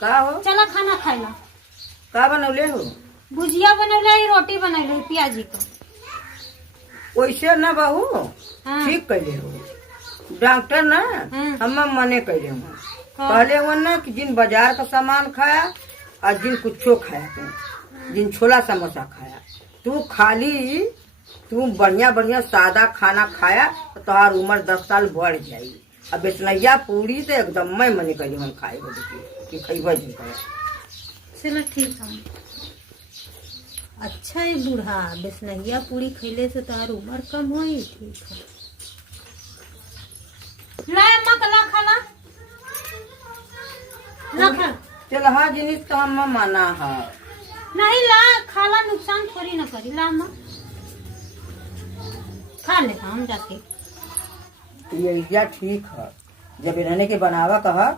का हो? चला खाना खाइला। का बनौले हो? भुजिया बनौले है, रोटी बनौले है प्याजी का। वैसे न बहू हाँ। ठीक कैले हो। डॉक्टर ना हाँ। हम मने कैले हो। हाँ। कहले वो ना कि जिन बाजार का सामान खाया और जिन कुछो खाया तू, जिन छोला समोसा खाया तू खाली तू बढ़िया बढ़िया सादा खाना खाया तो तुम्हार उम्र 10 साल बढ़ जाई। अब बेसनैया पूरी तो एकदम मैं मने कैले हम खाए हो कि खैबे नहीं करे। चलो ठीक है। अच्छा है बूढ़ा, बेसनहिया पूरी खैले से तार उम्र कम होई। ठीक है, ला अम्मा कला खाला ना खा। तेलहा जिनिस तो हम माना है नहीं ला खाला, नुकसान थोड़ी ना करी। ला अम्मा खा ले हम जाके। ये ठीक है। जब इन्होंने के बनावा कहा